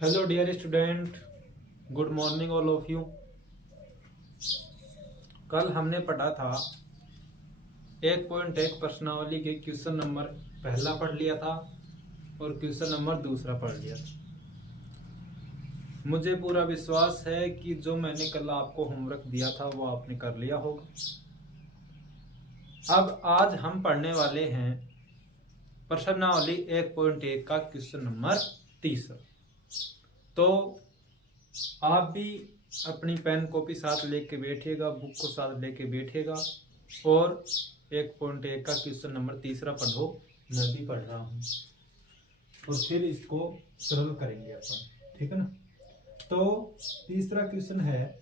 Hello dear student, good morning all of you. कल हमने पढ़ा था 1.1 प्रश्नावली के क्वेश्चन नंबर पहला पढ़ लिया था और क्वेश्चन नंबर दूसरा पढ़ लिया था। मुझे पूरा विश्वास है कि जो मैंने कल आपको होमवर्क दिया था वो आपने कर लिया होगा। अब आज हम पढ़ने वाले हैं प्रश्नावली 1.1 का क्वेश्चन नंबर तीसरा। तो आप भी अपनी पेन कॉपी साथ लेके बैठिएगा, बुक को साथ लेके बैठिएगा और 1.1 का क्वेश्चन नंबर तीसरा पढ़ो। मैं भी पढ़ रहा हूँ और फिर इसको सरल करेंगे अपन, ठीक है ना। तो तीसरा क्वेश्चन है,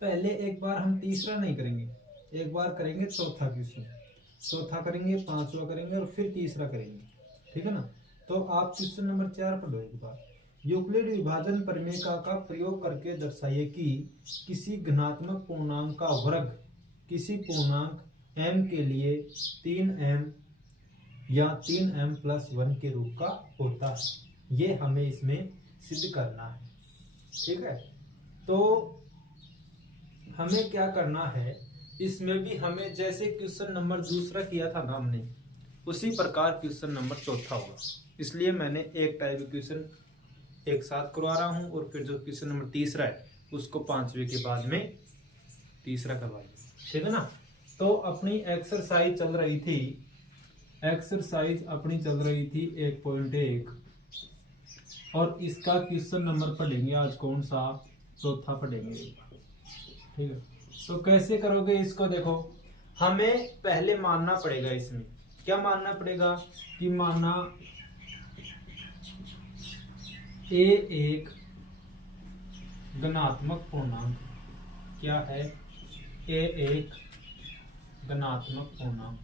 पहले एक बार हम तीसरा नहीं करेंगे, एक बार करेंगे चौथा क्वेश्चन, चौथा करेंगे, पांचवा करेंगे और फिर तीसरा करेंगे, ठीक है ना। तो आप क्वेश्चन नंबर 4 पढ़ो एक बार। यूक्लिड विभाजन प्रमेय का प्रयोग करके दर्शाइए कि किसी घनात्मक पूर्णांक का वर्ग किसी पूर्णांक m के लिए 3m या 3m+1 के रूप का होता है। ये हमें इसमें सिद्ध करना है, ठीक है। तो हमें क्या करना है, इसमें भी हमें जैसे क्वेश्चन नंबर दूसरा किया था ना हमने, उसी प्रकार क्वेश्चन नंबर चौथा होगा। इसलिए मैंने एक टाइप क्वेश्चन एक साथ करवा रहा हूं और फिर जो क्वेश्चन नंबर तीसरा है उसको पांचवे के बाद में तीसरा करवाइए, ठीक है ना। तो अपनी एक्सरसाइज चल रही थी, एक्सरसाइज अपनी चल रही थी 1.1 और इसका क्वेश्चन नंबर पढ़ेंगे आज। कौन सा? चौथा पढ़ेंगे, ठीक है। तो कैसे करोगे इसको? देखो, हमें पहले मानना पड़ेगा, इसमें क्या मानना पड़ेगा कि माना ए एक धनात्मक पूर्णांक, क्या है? ए एक धनात्मक पूर्णांक।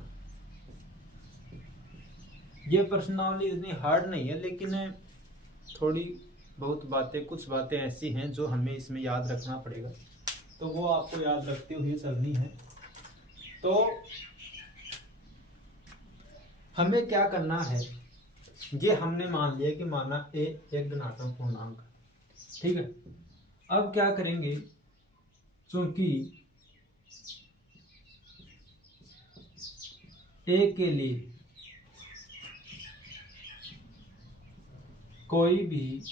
ये प्रश्नावली इतनी हार्ड नहीं है, लेकिन थोड़ी बहुत बातें, कुछ बातें ऐसी हैं जो हमें इसमें याद रखना पड़ेगा, तो वो आपको याद रखते हुए चलनी है। तो हमें क्या करना है, ये हमने मान लिया कि माना ए एक धनात्मक पूर्णांक, ठीक है। अब क्या करेंगे, क्योंकि ए के लिए कोई भी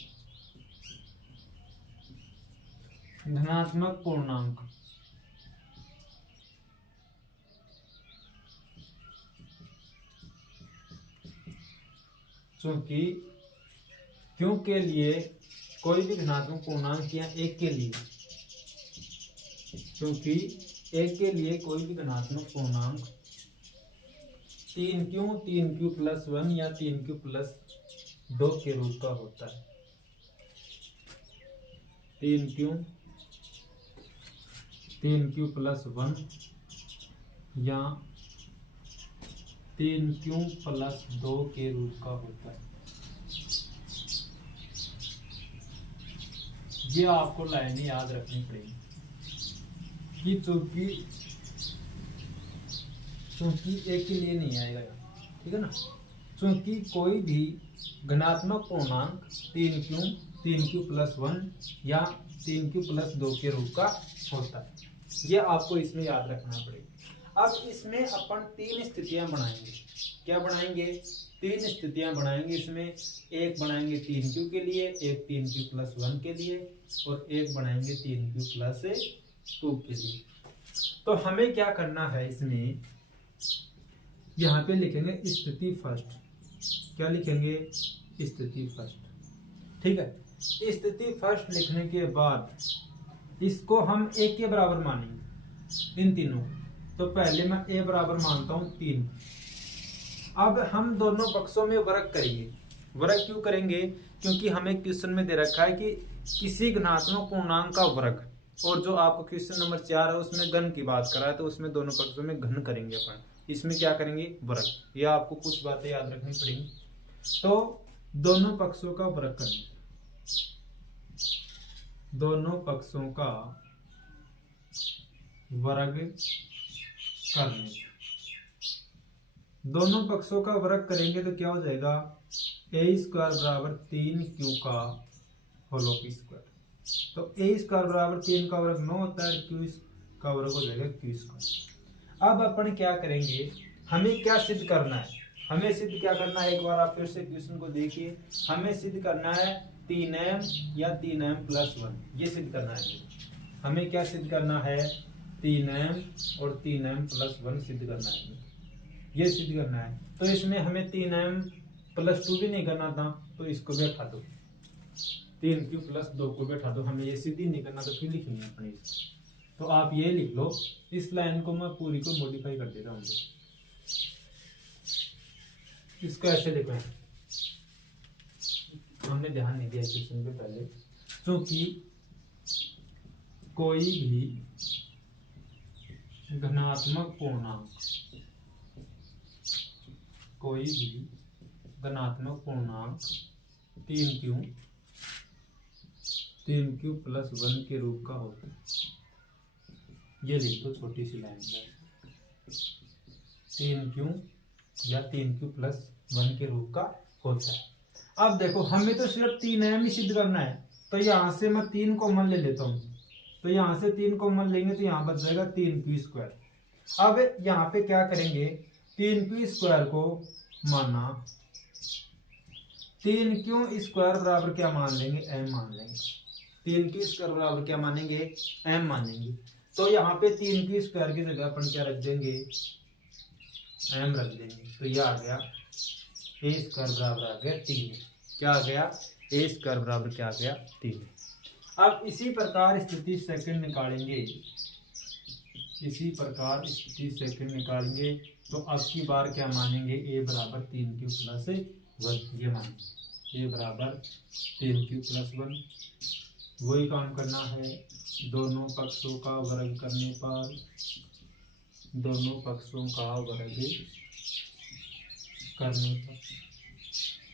धनात्मक पूर्णांक क्योंकि क्यों के लिए कोई भी धनात्मक पूर्णांक या एक के लिए, क्योंकि एक के लिए कोई भी धनात्मक पूर्णांक 3q+1 या 3q+2 के रूप का होता है। 3q+1 या 3q+2 के रूप का होता है। ये आपको लाइनें याद रखनी पड़ेगी कि चूंकि एक के लिए नहीं आएगा, ठीक है ना। चूंकि कोई भी धनात्मक पूर्णांक 3q+1 या 3q+2 के रूप का होता है। ये आपको इसमें याद रखना पड़ेगा। अब इसमें अपन 3 स्थितियां बनाएंगे। क्या बनाएंगे? 3 स्थितियां बनाएंगे। इसमें एक बनाएंगे 3q के लिए, एक 3q+1 के लिए और एक बनाएंगे 3q+2 के लिए। तो हमें क्या करना है, इसमें यहाँ पे लिखेंगे स्थिति फर्स्ट। क्या लिखेंगे? स्थिति फर्स्ट, ठीक है। स्थिति फर्स्ट लिखने के बाद इसको हम एक के बराबर मानेंगे, इन तीनों। तो पहले मैं ए बराबर मानता हूं 3। अब हम दोनों पक्षों में वर्ग करेंगे। वर्ग क्यों करेंगे? क्योंकि हमें क्वेश्चन में दे रखा है कि किसी धनात्मक पूर्णांक का वर्ग, और जो आपको क्वेश्चन नंबर 4 है उसमें घन की बात करा है, तो उसमें दोनों पक्षों में घन करेंगे अपन। इसमें क्या करेंगे? वर्ग। यह आपको कुछ बातें याद रखनी पड़ेंगी। तो दोनों पक्षों का वर्ग करेंगे, दोनों पक्षों का वर्ग करने, दोनों पक्षों का वर्ग करेंगे तो क्या हो जाएगा? ए स्क्वायर बराबर 3q का होल स्क्वायर। तो ए स्क्वायर बराबर 3 का वर्ग 9 होता है, क्यू का वर्ग हो जाएगा q स्क्वायर। अब अपन क्या करेंगे, हमें क्या सिद्ध करना है, हमें सिद्ध क्या करना है, एक बार आप फिर से क्वेश्चन को देखिए। हमें सिद्ध करना है 3m या 3m प्लस 1, ये सिद्ध करना है। हमें क्या सिद्ध करना है, 3m और 3m प्लस 1 सिद्ध करना है, ये सिद्ध करना है। तो इसमें हमें 3m प्लस 2 भी नहीं करना था, तो इसको भी हटा दो, 3q प्लस 2 को भी हटा दो। हमें ये सिद्ध ही नहीं करना, तो फिर लिखेंगे अपने इसे। तो आप ये लिख लो, इस लाइन को मैं पूरी को मॉडिफाई कर देता हूँ। इसको ऐसे लिखा है, हमने ध्यान नहीं दिया क्वेश्चन पे पहले। क्योंकि कोई भी धनात्मक पूर्णांक, कोई भी धनात्मक पूर्णांक 3q प्लस 1 के रूप का होता है। ये लिख दो छोटी सी लाइन में, 3q या 3q प्लस 1 के रूप का होता है। अब देखो हमें तो सिर्फ 3m ही सिद्ध करना है, तो यहां से मैं 3 कॉमन ले लेता हूं। तो यहां से 3 कॉमन लेंगे तो यहां बच जाएगा 3q स्क्वायर। अब यहां पे क्या करेंगे, 3q स्क्वायर को माना, 3q स्क्वायर बराबर क्या मान लेंगे, m मान लेंगे। 3q स्क्वायर बराबर क्या मानेंगे, m मानेंगे। तो यहाँ पे 3q स्क्वायर की जगह अपन क्या रख देंगे, m रख देंगे। तो ये आ गया a स्क्वायर बराबर आ गया 3। क्या आ गया, a स्क्वायर बराबर क्या आ गया, 3। अब इसी प्रकार स्थिति सेकंड निकालेंगे, इसी प्रकार स्थिति सेकंड निकालेंगे। तो अब की बार क्या मानेंगे, a बराबर 3q प्लस 1, ये मानेंगे a बराबर 3q प्लस 1। वही काम करना है, दोनों पक्षों का वर्ग करने पर, दोनों पक्षों का वर्ग करने पर,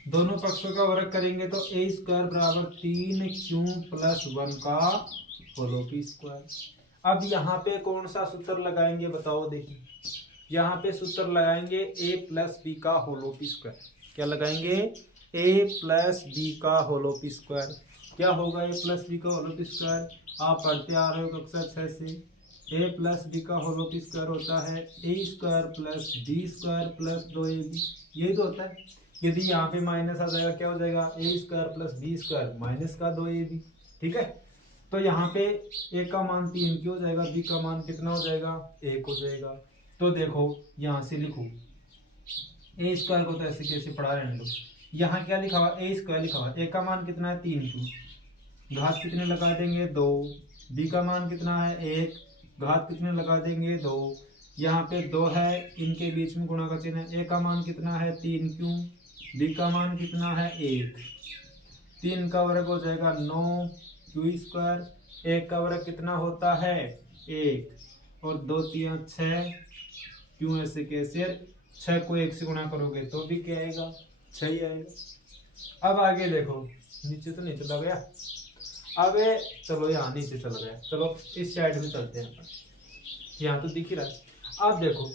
दोनों पक्षों का वर्ग करेंगे तो a स्क्वायर बराबर 3q प्लस 1 का होल स्क्वायर। अब यहाँ पे कौन सा सूत्र लगाएंगे बताओ, देखिए यहाँ पे सूत्र लगाएंगे a प्लस बी का होल स्क्वायर। क्या लगाएंगे, a प्लस बी का होल स्क्वायर। क्या होगा a प्लस बी का होल स्क्वायर, आप पढ़ते आ रहे हो कक्षा 6 से। a प्लस बी का होल स्क्वायर होता है a square plus b square plus 2ab, यही तो होता है। यदि यहाँ पे माइनस आ जाएगा क्या हो जाएगा, a square plus b square minus का 2ab, ठीक है। तो यहाँ पे a का मान 3 हो जाएगा, b का मान कितना हो जाएगा, 1 हो जाएगा। तो देखो यहाँ से लिखो, a स्क्वायर को तो ऐसे कैसे पढ़ा रहे हैं लोग, यहाँ क्या लिखा हुआ, a स्क्वायर लिखा हुआ, a का मान कितना है 3q, घात कितने लगा देंगे 2, b का मान कितना है 1, घात कितने लगा देंगे 2, यहाँ पे 2 है, इनके बीच में गुणा का चिन्ह है। a का मान कितना है 3q, b का मान कितना है 1, 3 का वर्ग हो जाएगा 9q स्क्वायर, 1 का वर्ग कितना होता है 1, और 2 3 6, क्यों ऐसे कैसे, 6 को 1 से गुणा करोगे तो भी क्या आएगा, 6 ही आएगा। अब आगे देखो, नीचे तो नहीं चला गया, अब चलो यहाँ नीचे चल गया, चलो इस साइड में चलते हैं, यहाँ तो दिख ही रहा है। अब देखो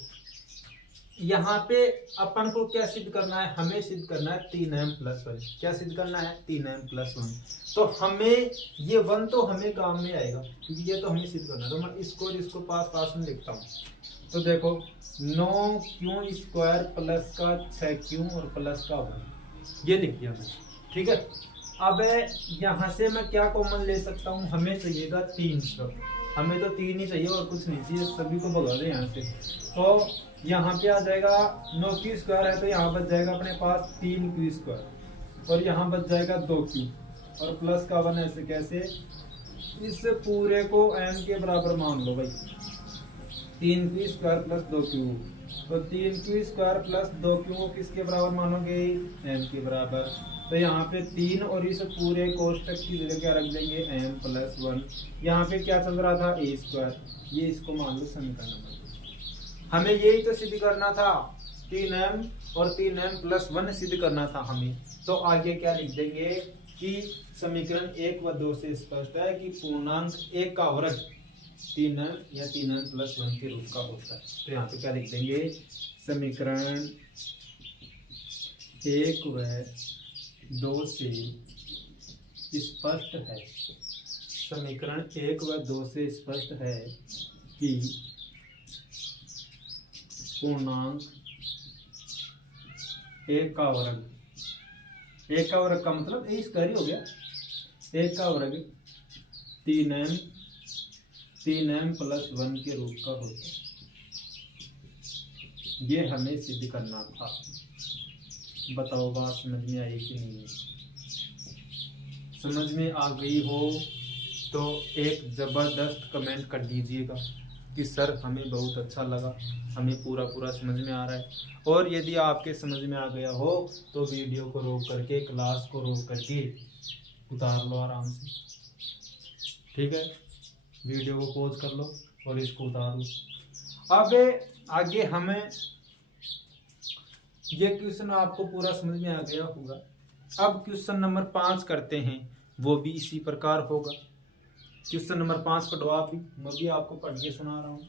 यहाँ पे अपन को क्या सिद्ध करना है, हमें सिद्ध करना है 3m प्लस 1। क्या सिद्ध करना है, 3m प्लस 1। तो हमें ये 1 तो हमें काम में आएगा, क्योंकि ये तो हमें सिद्ध करना है। तो मैं इसको और इसको पास पास में लिखता हूँ। तो देखो 9q स्क्वायर प्लस का 6q और प्लस का 1, ये लिख दिया मैंने, ठीक है। अब यहाँ से मैं क्या कॉमन ले सकता हूँ, हमें चाहिएगा 3 सब, हमें तो 3 ही चाहिए और कुछ नहीं चाहिए, सभी को भगा दे यहाँ से। तो यहाँ पे आ जाएगा 9q स्क्वायर है, तो यहाँ बच जाएगा अपने पास 3q स्क्वायर, और यहाँ बच जाएगा 2q, और प्लस का 1 ऐसे कैसे, इस पूरे को m के बराबर मान लो भाई, 3q स्क्वायर प्लस 2q। तो 3q स्क्वायर प्लस 2q को किसके बराबर मानोगे, m के बराबर। तो यहाँ पे 3 और इस पूरे कोष्टक की जगह क्या रख देंगे, m प्लस 1। यहाँ पे क्या चल रहा था, a स्क्वायर, ये इसको मान लो समीकरण नंबर। हमें यही तो सिद्ध करना था, 3m और 3m प्लस 1 सिद्ध करना था हमें। तो आगे क्या लिख देंगे कि समीकरण 1 व 2 से स्पष्ट है कि पूर्णांक 1 का वर्ग 3m या 3m प्लस 1 के रूप का होता है। तो यहाँ पे क्या लिख देंगे, समीकरण 1 व 2 से स्पष्ट है, समीकरण 1 व 2 से स्पष्ट है कि पूर्णांक एक का वर्ग, एक का वर्ग का मतलब ए स्क्वायर हो गया, एक का वर्ग 3m प्लस 1 के रूप का होता है। ये हमें सिद्ध करना था। बताओ बात समझ में आई कि नहीं? समझ में आ गई हो तो एक जबरदस्त कमेंट कर दीजिएगा कि सर हमें बहुत अच्छा लगा, हमें पूरा समझ में आ रहा है। और यदि आपके समझ में आ गया हो तो वीडियो को रोक करके, क्लास को रोक करके उतार लो आराम से, ठीक है? वीडियो को पॉज कर लो और इसको उतार लो। अब आगे हमें ये क्वेश्चन आपको पूरा समझ में आ गया होगा। अब क्वेश्चन नंबर 5 करते हैं, वो भी इसी प्रकार होगा। क्वेश्चन नंबर 5 पढ़ो आप भी, मैं भी आपको पढ़ के सुना रहा हूँ।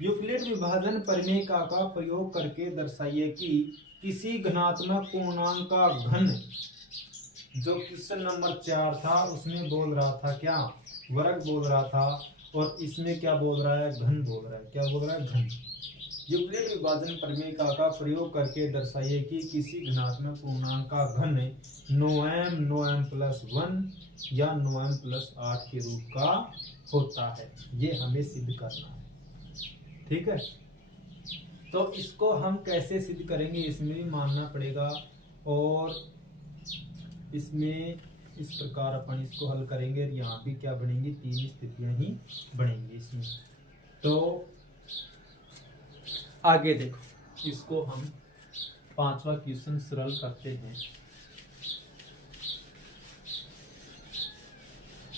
यूक्लिड विभाजन प्रमेय का प्रयोग करके दर्शाइए कि किसी घनात्मक पूर्णांक का घन, जो क्वेश्चन नंबर 4 था उसमें बोल रहा था क्या, वर्ग बोल रहा था, और इसमें क्या बोल रहा है, घन बोल रहा है। क्या बोल रहा है? घन। यूक्लिड विभाजन प्रमेय का प्रयोग करके दर्शाइए कि किसी धनात्मक पूर्णांक का घन 9m प्लस 1 या 9m प्लस 8 के रूप का होता है। ये हमें सिद्ध करना है, ठीक है? तो इसको हम कैसे सिद्ध करेंगे, इसमें भी मानना पड़ेगा। और इसमें इस प्रकार अपन इसको हल करेंगे। यहाँ भी क्या बनेंगी, 3 स्थितियां ही बनेंगी इसमें। तो आगे देखो, इसको हम 5वां क्वेश्चन सरल करते हैं।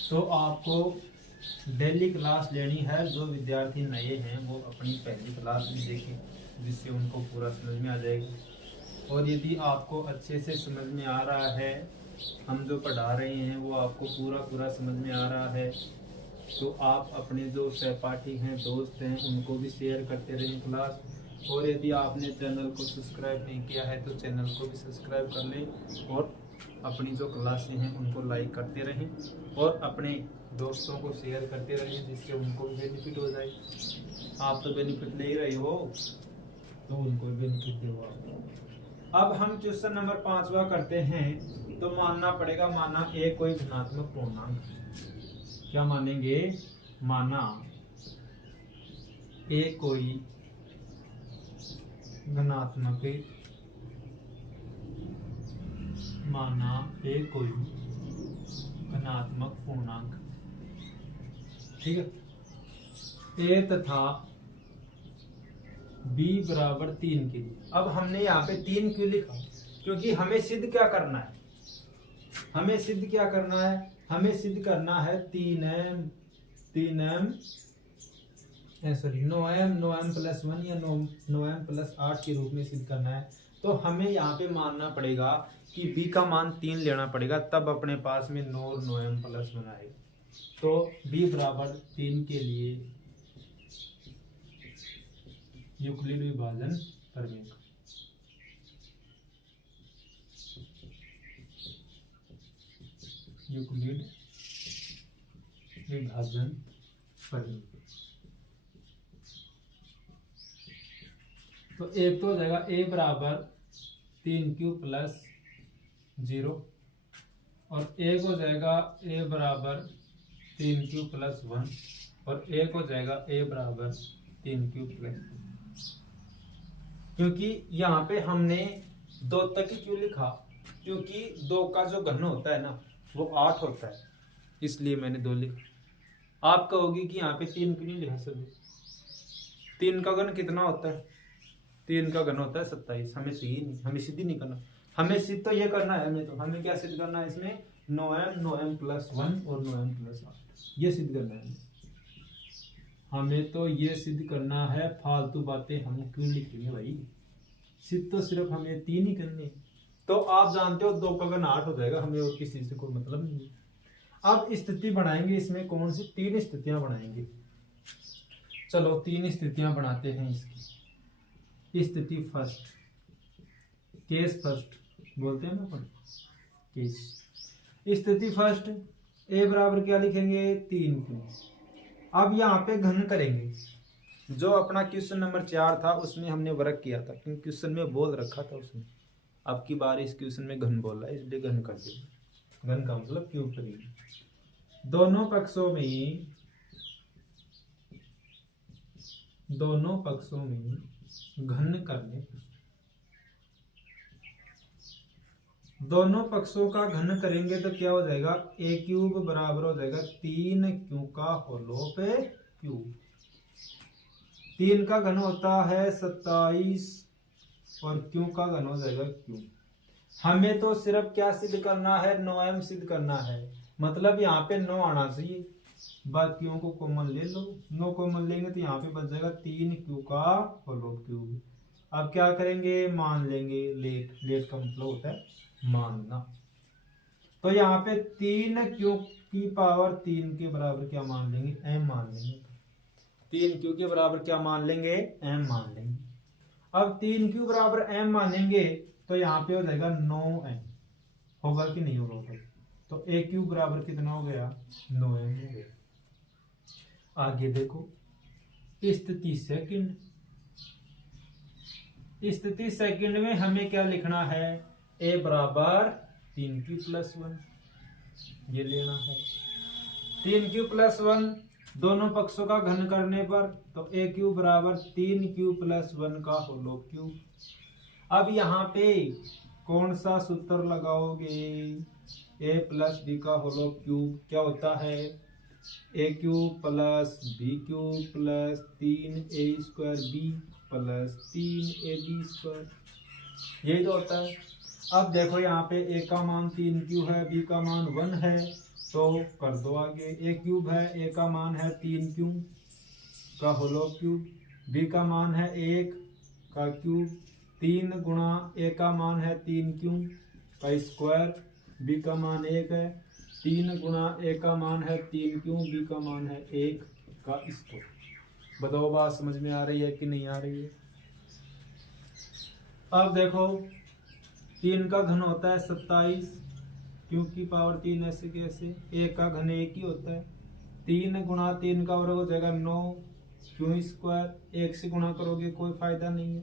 तो आपको डेली क्लास लेनी है। जो विद्यार्थी नए हैं वो अपनी पहली क्लास भी देखें, जिससे उनको पूरा समझ में आ जाएगा। और यदि आपको अच्छे से समझ में आ रहा है, हम जो पढ़ा रहे हैं वो आपको पूरा समझ में आ रहा है, तो आप अपने जो सहपाठी हैं, दोस्त हैं, उनको भी शेयर करते रहें क्लास। और यदि आपने चैनल को सब्सक्राइब नहीं किया है तो चैनल को भी सब्सक्राइब कर लें, और अपनी जो क्लासें हैं उनको लाइक करते रहें, और अपने दोस्तों को शेयर करते रहें, जिससे उनको भी बेनिफिट हो जाए। आप तो बेनिफिट ले ही रहे हो, तो उनको भी बेनिफिट दो। अब हम क्वेश्चन नंबर 5वां करते हैं। तो मानना पड़ेगा, माना ए कोई धनात्मक पूर्णांक, क्या मानेंगे, माना ए कोई धनात्मक, माना ए कोई धनात्मक पूर्णांक, ठीक है? ए तथा b बराबर 3 के लिए। अब हमने यहाँ पे 3 क्यों लिखा, क्योंकि हमें सिद्ध क्या करना है, हमें सिद्ध क्या करना है, हमें सिद्ध करना है 9m प्लस 1 या 9m प्लस 8 के रूप में सिद्ध करना है। तो हमें यहाँ पे मानना पड़ेगा कि b का मान 3 लेना पड़ेगा, तब अपने पास में 9 और 9m प्लस 1 आएगा। तो b बराबर 3 के लिए यूक्लिड विभाजन प्रमेय, यूक्लिड विभाजन प्रमेय। तो एक तो हो जाएगा a बराबर 3q प्लस 0, और एक हो जाएगा a बराबर 3q प्लस 1, और एक हो जाएगा a बराबर 3q प्लस। क्योंकि यहाँ पे हमने 2 तक क्यों लिखा, क्योंकि 2 का जो घन होता है ना वो 8 होता है, इसलिए मैंने 2 लिखा। आप कहोगे कि यहाँ पे 3 क्यों नहीं लिखा सर? 3 का घन कितना होता है? 3 का घन होता है 27। हमें सही नहीं, हमें सिद्ध नहीं करना, हमें सिद्ध तो ये करना है। हमें क्या सिद्ध करना है इसमें, 9m प्लस 1 और 9m प्लस 8, ये सिद्ध करना है हमें। तो ये सिद्ध करना है, फालतू बातें हम क्यों लिखेंगे भाई, सिद्ध तो सिर्फ हमें 3 ही करने। तो आप जानते हो 2 का घन 8 हो जाएगा, हमें और किसी से कोई मतलब नहीं। अब स्थिति बनाएंगे, इसमें कौन सी 3 स्थितियां बनाएंगे। चलो 3 स्थितियां बनाते हैं इसकी। स्थिति फर्स्ट, केस फर्स्ट बोलते हैं ना अपन, केस। स्थिति फर्स्ट, ए बराबर क्या लिखेंगे 3q। अब यहाँ पे घन करेंगे। जो अपना क्वेश्चन नंबर 4 था उसमें हमने वर्क किया था, क्योंकि क्वेश्चन में बोल रखा था उसने। अब की बार इस क्वेश्चन में घन बोल रहा है, इसलिए घन कर देंगे। घन का मतलब क्यूब करेंगे। दोनों पक्षों में घन करने, दोनों पक्षों का घन करेंगे तो क्या हो जाएगा, ए क्यूब बराबर हो जाएगा 3q का होलो पे क्यूब। 3 का घन होता है 27 और q का घन हो जाएगा q। हमें तो सिर्फ क्या सिद्ध करना है, 9m सिद्ध करना है, मतलब यहाँ पे 9 आना चाहिए। बाकियों को कॉमन ले लो, 9 कॉमन लेंगे तो यहाँ पे बच जाएगा 3q का होलो क्यूब। अब क्या करेंगे, मान लेंगे। लेट का मतलब होता है मानना। तो यहाँ पे 3q की पावर 3 के बराबर क्या मान लेंगे, m मान लेंगे। 3q के बराबर क्या मान लेंगे, m मान लेंगे। अब 3q बराबर m मानेंगे तो यहाँ पे हो जाएगा 9m। होगा कि नहीं होगा भाई? तो a क्यूब बराबर कितना हो गया, 9m हो गया। आगे देखो स्थिति सेकंड। स्थिति सेकंड में हमें क्या लिखना है, a बराबर 3q प्लस 1 ये लेना है। 3q प्लस 1 दोनों पक्षों का घन करने पर तो a क्यूब बराबर 3q प्लस 1 का होलो क्यूब। अब यहाँ पे कौन सा सूत्र लगाओगे, a प्लस b का होलो क्यूब क्या होता है, a cube plus b cube plus 3a square b plus 3ab square, यही तो होता है। अब देखो यहाँ पे a का मान 3q है, b का मान 1 है, तो कर दो आगे। a क्यूब है, a का मान है 3q का होलो क्यूब, b का मान है 1 का क्यूब, 3 गुणा a का मान है 3q का स्क्वायर, b का मान 1 है, 3 गुणा a का मान है 3q, b का मान है 1 का स्क्वायर। बताओ बात समझ में आ रही है कि नहीं आ रही है? अब देखो 3 का घन होता है 27, क्योंकि पावर 3 ऐसे कैसे, a का घन 1 ही होता है। 3 गुणा 3 का वर्ग हो जाएगा 9 क्यों स्क्वायर, 1 से गुणा करोगे कोई फायदा नहीं है।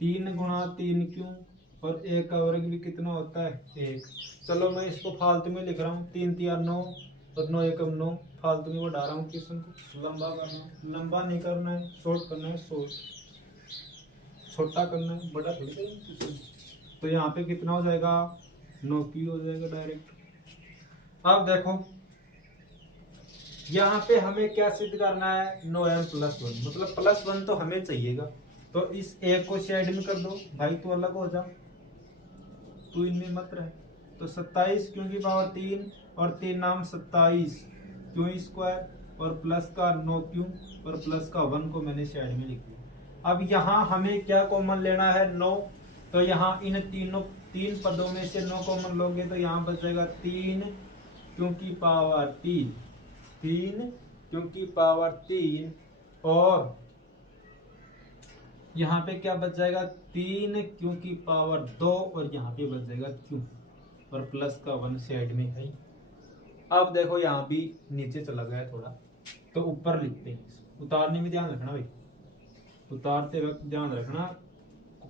3 गुणा 3 क्यों, और 1 का वर्ग भी कितना होता है 1। चलो मैं इसको फालतू में लिख रहा हूँ, 3 3 9 और 9 1 9, फालतू में बढ़ा रहा हूँ। क्वेश्चन को लंबा करना, लंबा नहीं करना है, शॉर्ट करना है, छोटा करना है, बड़ा थोड़ी करना। तो यहाँ पे कितना हो जाएगा 9q हो जाएगा डायरेक्ट। अब देखो यहाँ पे हमें क्या सिद्ध करना है, 9m प्लस 1, मतलब प्लस 1 तो हमें चाहिएगा। तो इस एक को साइड में कर दो भाई, तू अलग हो जा, तू इनमें मत रहे। तो 27 क्यों की पावर 3 और 3 नाम 27 क्यों स्क्वायर, और प्लस का 9 क्यों, और प्लस का 1 को मैंने साइड में लिख दिया। अब यहाँ हमें क्या कॉमन लेना है 9, तो यहाँ इन तीन पदों में से 9 कॉमन लोगे तो यहाँ बच जाएगा 3 क्योंकि पावर 3 क्योंकि पावर 3, और यहाँ पे क्या बच जाएगा 3 क्योंकि पावर 2, और यहाँ पे बच जाएगा क्यों, और प्लस का 1 साइड में है। अब देखो यहाँ भी नीचे चला गया थोड़ा, तो ऊपर लिखते हैं। उतारने में ध्यान रखना भाई, उतारते वक्त ध्यान रखना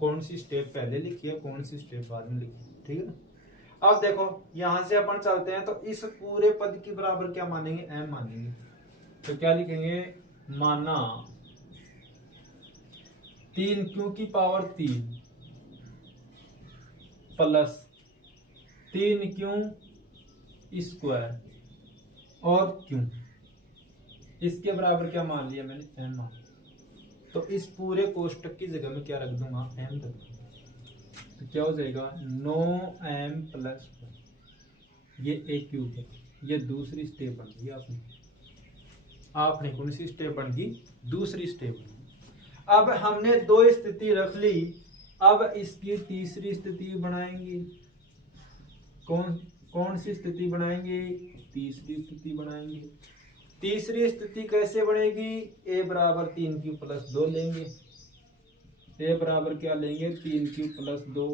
कौन सी स्टेप पहले लिखी है, कौन सी स्टेप बाद में लिखी है, ठीक है ना। अब देखो यहां से अपन चलते हैं, तो इस पूरे पद की बराबर क्या मानेंगे, m मानेंगे। तो क्या लिखेंगे, माना 3 क्यों की पावर 3 प्लस 3 क्यों स्क्वायर और क्यों, इसके बराबर क्या मान लिया मैंने, m मान। तो इस पूरे कोष्टक की जगह में क्या रख दूंगा, m रख दूंगा। तो क्या हो जाएगा 9m प्लस 1, ये a क्यूब है। ये दूसरी स्टेप बन गई आपने कौन सी स्टेप बन गई, दूसरी स्टेप बन गई। अब हमने 2 स्थिति रख ली, अब इसकी तीसरी स्थिति बनाएंगे। कौन सी स्थिति बनाएंगे, तीसरी स्थिति बनाएंगे। तीसरी स्थिति कैसे बनेगी, a बराबर 3q प्लस 2 लेंगे। a बराबर क्या लेंगे, 3q प्लस 2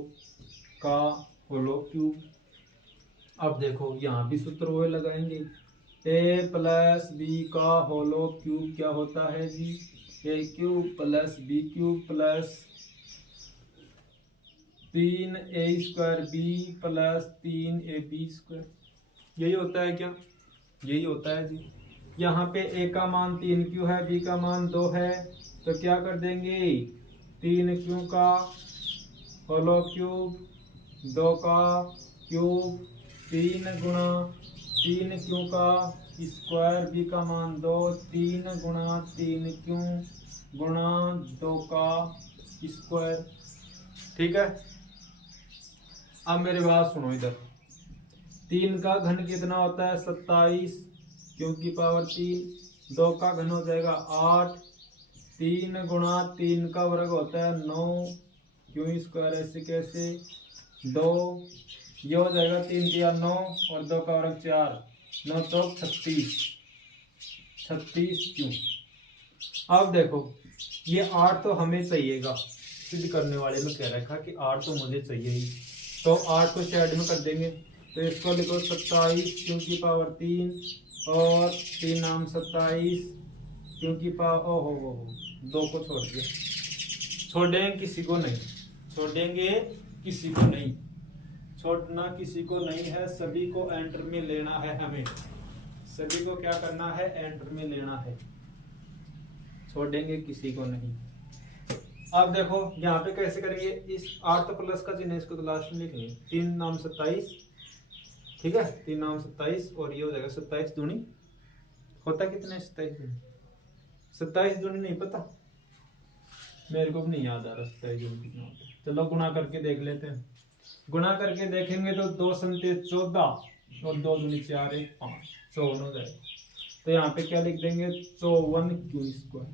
का होलो क्यूब। अब देखो यहाँ भी सूत्र वो लगाएंगे, ए प्लस बी का होलो क्यूब क्या होता है जी, A cube plus B cube plus 3a² B plus 3ab²। यही होता है क्या, यही होता है जी। यहाँ पे a का मान 3q है, b का मान 2 है, तो क्या कर देंगे 3q का होलो क्यूब 2 का क्यूब 3 गुणा 3q का स्क्वायर, बी का मान 2, 3 गुणा 3q गुणा 2 का स्क्वायर। ठीक है, अब मेरी बात सुनो इधर, 3 का घन कितना होता है 27 क्योंकि पावर 3, 2 का घन हो जाएगा 8, 3 गुणा 3 का वर्ग होता है 9 क्यों स्क्वायर, ऐसे कैसे 2, ये हो जाएगा 3 तिया 9 और 2 का वर्ग 4, 9 तो 36 क्यों। अब देखो ये 8 तो हमें चाहिएगा, सिद्ध करने वाले में कह रखा कि 8 तो मुझे चाहिए ही, तो 8 को साइड में कर देंगे, तो इसको लिखो 27 क्योंकि पावर 3 और 3 नाम 27 क्योंकि पावर हो 2 को छोड़ दिया, छोड़ेंगे किसी को नहीं, छोड़ेंगे किसी को नहीं, छोड़ना किसी को नहीं है, सभी को एंटर में लेना है, हमें सभी को क्या करना है एंटर में लेना है, छोड़ेंगे किसी को नहीं। अब देखो यहाँ पे कैसे करेंगे, इस 8 प्लस का चिन्ह इसको तो लास्ट में लिखेंगे, 3 नाम 27, ठीक है 3 नाम 27 और ये हो जाएगा 27 दूनी होता कितना है 27 दूनी नहीं पता मेरे को भी नहीं याद आ रहा 27 दूनी कितना होता है, चलो गुणा करके देख लेते हैं। गुणा करके देखेंगे तो 2 संते 14 और 2 दूनी 4 1 5 54 हो जाएगा, तो यहाँ पे क्या लिख देंगे 54q²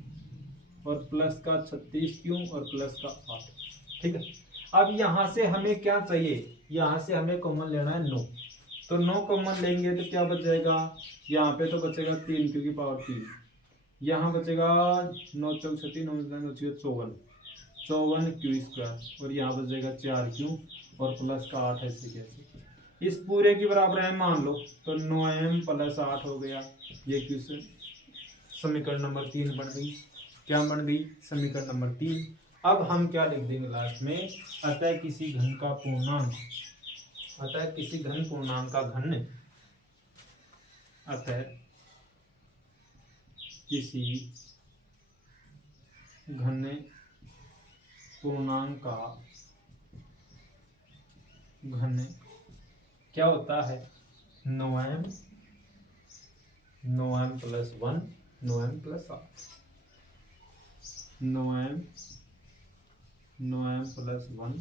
और प्लस का 36q और प्लस का 8। ठीक है, अब यहाँ से हमें क्या चाहिए, यहाँ से हमें कॉमन लेना है 9, तो 9 कॉमन लेंगे तो क्या बच जाएगा, यहाँ पे तो बचेगा 3q की पावर 3, यहाँ बचेगा 9 चौक 36 9 54q² और यहाँ बचेगा 4q और प्लस का 8 ऐसे कैसे, इस पूरे की बराबर है मान लो, तो 9m प्लस 8 हो गया, ये क्वेश्चन समीकरण नंबर 3 बन गई, क्या बन गई समीकरण नंबर 3। अब हम क्या लिख देंगे लास्ट में, अतः किसी घन का पूर्णांक, अतः किसी घन पूर्णांक का घन, अतः किसी घन पूर्णांक का घन क्या होता है 9m plus 1 9m plus 8 9m plus 1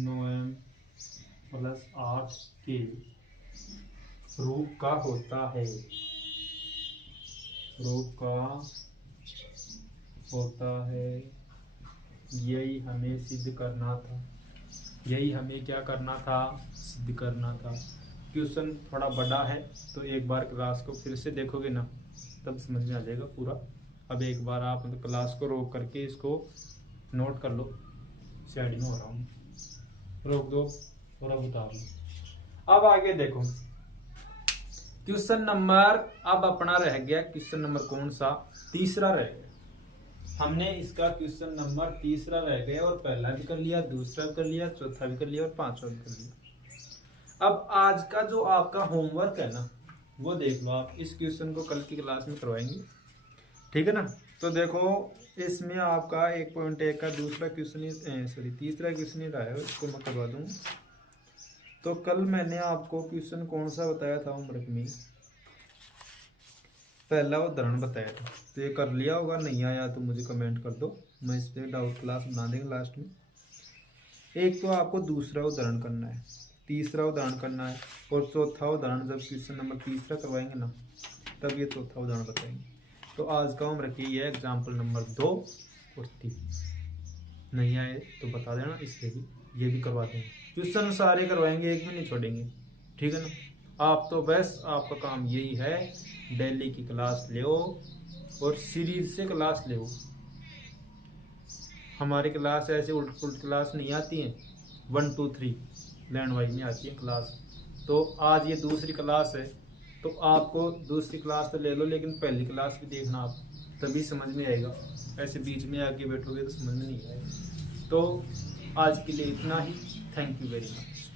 9m plus 8 के रूप का होता है, रूप का होता है, यही हमें सिद्ध करना था, यही हमें क्या करना था सिद्ध करना था। क्वेश्चन थोड़ा बड़ा है तो एक बार क्लास को फिर से देखोगे ना तब समझ में आ जाएगा पूरा। अब एक बार आप क्लास को रोक करके इसको नोट कर लो, साइड में हो रहा हूँ, रोक दो और अब उतार लो। अब आगे देखो क्वेश्चन नंबर, अब अपना रह गया क्वेश्चन नंबर कौन सा, तीसरा रह गया, हमने इसका क्वेश्चन नंबर तीसरा रह गया और पहला भी कर लिया, दूसरा भी कर लिया, चौथा भी कर लिया और पांचवा भी कर लिया। अब आज का जो आपका होमवर्क है ना वो देख लो आप, इस क्वेश्चन को कल की क्लास में करवाएंगे, ठीक है ना। तो देखो इसमें आपका 1.1 का दूसरा क्वेश्चन सॉरी तीसरा क्वेश्चन ही रहा है, इसको मैं करवा दूँ। तो कल मैंने आपको क्वेश्चन कौन सा बताया था होमवर्क में, पहला उदाहरण बताया था, तो ये कर लिया होगा, नहीं आया तो मुझे कमेंट कर दो, मैं इस पर डाउट क्लास बना देंगे लास्ट में। एक तो आपको दूसरा उदाहरण करना है, तीसरा उदाहरण करना है और चौथा उदाहरण जब क्वेश्चन नंबर तीसरा करवाएंगे ना तब ये चौथा उदाहरण बताएंगे। तो आज का होमवर्क ये है एग्जाम्पल नंबर 2 और 3, नहीं आए तो बता देना, इसलिए भी ये भी करवा देंगे, क्वेश्चन सारे करवाएंगे, एक भी नहीं छोड़ेंगे, ठीक है ना। आप तो बस आपका काम यही है, डेली की क्लास ले और सीरीज से क्लास ले। हमारी क्लास ऐसे उल्ट पुल्ट क्लास नहीं आती है 1 2 3, लैंड वाइज में आती है क्लास। तो आज ये दूसरी क्लास है, तो आपको दूसरी क्लास तो ले लो, लेकिन पहली क्लास भी देखना आप, तभी समझ में आएगा। ऐसे बीच में आके बैठोगे तो समझ में नहीं आएगा। तो आज के लिए इतना ही। Thank you very much.